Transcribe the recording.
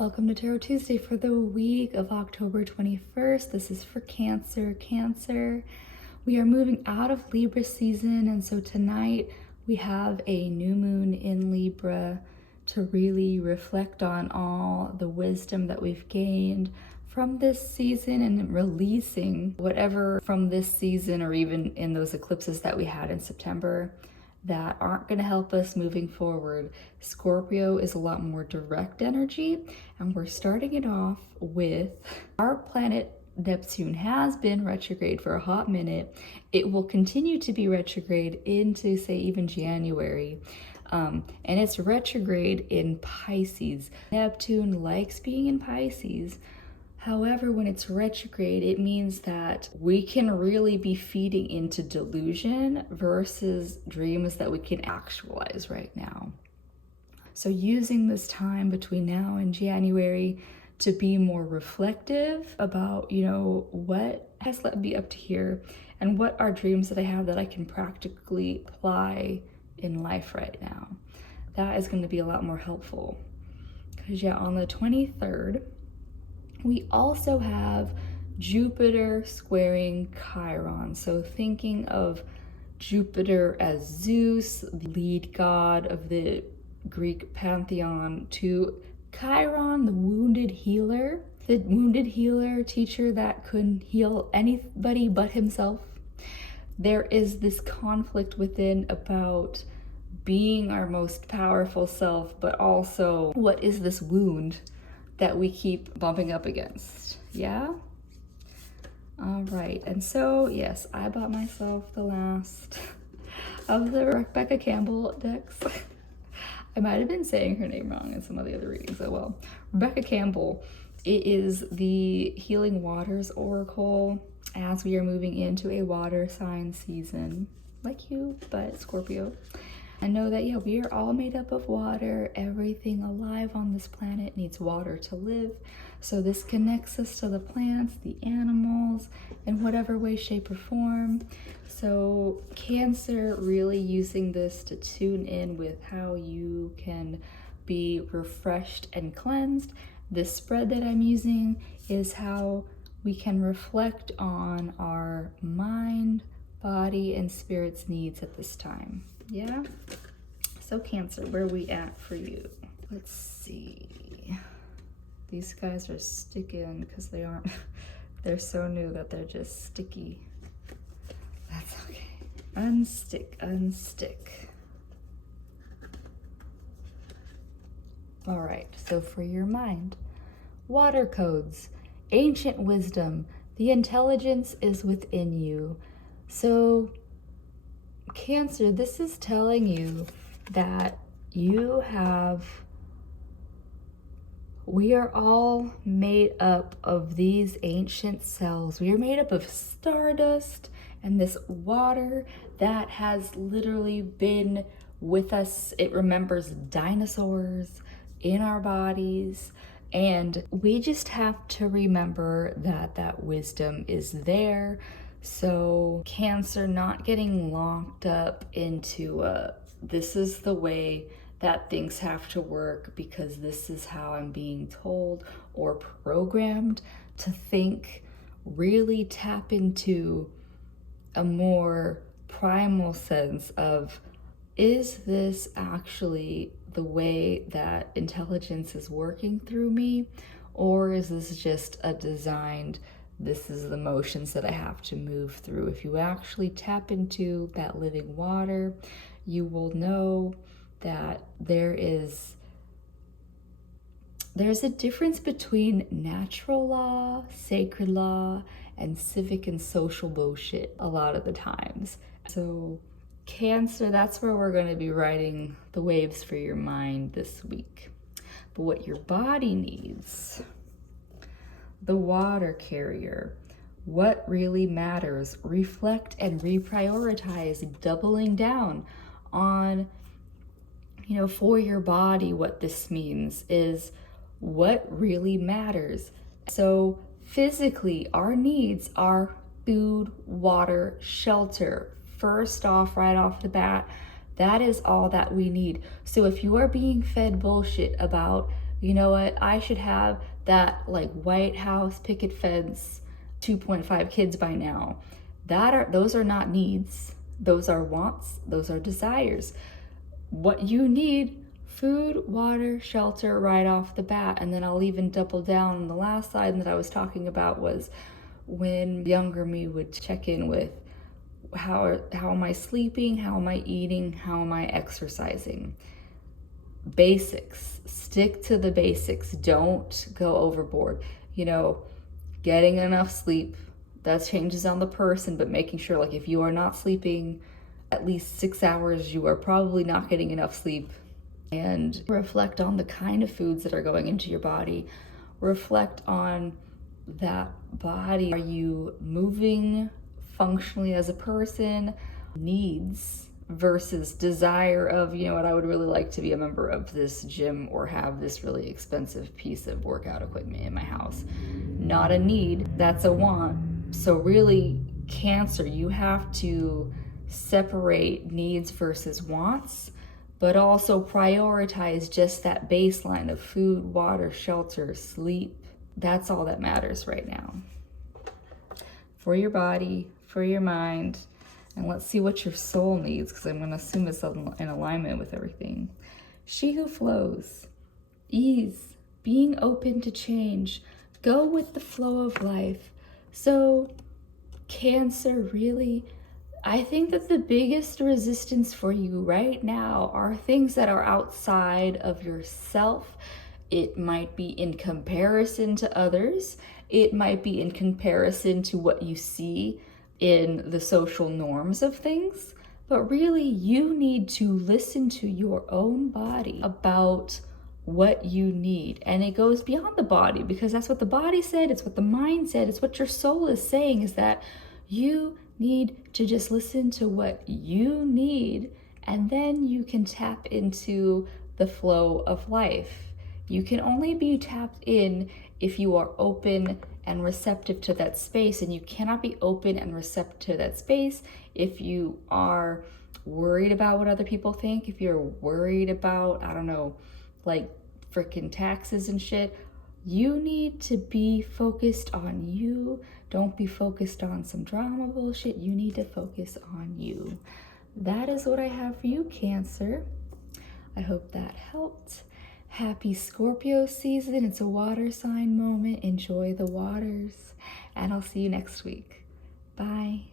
Welcome to Tarot Tuesday for the week of October 21st. This is for Cancer. Cancer, we are moving out of Libra season, and so tonight we have a new moon in Libra to really reflect on all the wisdom that we've gained from this season and releasing whatever from this season or even in those eclipses that we had in September that aren't going to help us moving forward. Scorpio is a lot more direct energy, and we're starting it off with our planet Neptune has been retrograde for a hot minute. It will continue to be retrograde into, say, even January. And it's retrograde in Pisces. Neptune likes being in Pisces. However, when it's retrograde, it means that we can really be feeding into delusion versus dreams that we can actualize right now. So using this time between now and January to be more reflective about, what has led me up to here and what are dreams that I have that I can practically apply in life right now. That is going to be a lot more helpful. Because on the 23rd, we also have Jupiter squaring Chiron. So thinking of Jupiter as Zeus, the lead god of the Greek pantheon, to Chiron, the wounded healer teacher that couldn't heal anybody but himself. There is this conflict within about being our most powerful self, but also what is this wound that we keep bumping up against. Yeah? All right, and so yes, I bought myself the last of the Rebecca Campbell decks. I might have been saying her name wrong in some of the other readings. Oh well. Rebecca Campbell, it is the Healing Waters Oracle as we are moving into a water sign season, like you, but Scorpio. I know that, we are all made up of water. Everything alive on this planet needs water to live. So this connects us to the plants, the animals, in whatever way, shape, or form. So Cancer, really using this to tune in with how you can be refreshed and cleansed. This spread that I'm using is how we can reflect on our mind, body, and spirit's needs at this time. Yeah? So Cancer, where are we at for you? Let's see. These guys are sticking because they're so new that they're just sticky. That's okay. Unstick. All right, so for your mind, water codes, ancient wisdom, the intelligence is within you. So Cancer, this is telling you that we are all made up of these ancient cells. We are made up of stardust and this water that has literally been with us. It remembers dinosaurs in our bodies, and we just have to remember that wisdom is there. So Cancer, not getting locked up into this is the way that things have to work because this is how I'm being told or programmed to think. Really tap into a more primal sense of, is this actually the way that intelligence is working through me, or is this just a designed, this is the motions that I have to move through? If you actually tap into that living water, you will know that there's a difference between natural law, sacred law, and civic and social bullshit a lot of the times. So Cancer, that's where we're going to be riding the waves for your mind this week. But what your body needs, the water carrier, what really matters, reflect and reprioritize, doubling down on, for your body, what this means is what really matters. So physically, our needs are food, water, shelter. First off, right off the bat, that is all that we need. So if you are being fed bullshit about you know what, I should have that like White House picket fence, 2.5 kids by now. Those are not needs. Those are wants, those are desires. What you need: food, water, shelter right off the bat. And then I'll even double down on the last slide that I was talking about was when younger me would check in with how am I sleeping, how am I eating, how am I exercising. Basics. Stick to the basics. Don't go overboard. You know, getting enough sleep, that changes on the person, but making sure, like, if you are not sleeping at least 6 hours, you are probably not getting enough sleep. And reflect on the kind of foods that are going into your body. Reflect on that body. Are you moving functionally as a person? Needs versus desire of, you know what, I would really like to be a member of this gym or have this really expensive piece of workout equipment in my house. Not a need, that's a want. So really, Cancer, you have to separate needs versus wants, but also prioritize just that baseline of food, water, shelter, sleep. That's all that matters right now. For your body, for your mind, and let's see what your soul needs, because I'm going to assume it's in alignment with everything. She who flows, ease, being open to change, go with the flow of life. So, Cancer, really, I think that the biggest resistance for you right now are things that are outside of yourself. It might be in comparison to others. It might be in comparison to what you see in the social norms of things. But really, you need to listen to your own body about what you need. And it goes beyond the body, because that's what the body said, it's what the mind said, it's what your soul is saying, is that you need to just listen to what you need, and then you can tap into the flow of life. You can only be tapped in if you are open and receptive to that space, and you cannot be open and receptive to that space if you are worried about what other people think, if you're worried about, I don't know, like freaking taxes and shit. You need to be focused on you. Don't be focused on some drama bullshit. You need to focus on you. That is what I have for you, Cancer. I hope that helped. Happy Scorpio season. It's a water sign moment. Enjoy the waters. And I'll see you next week. Bye.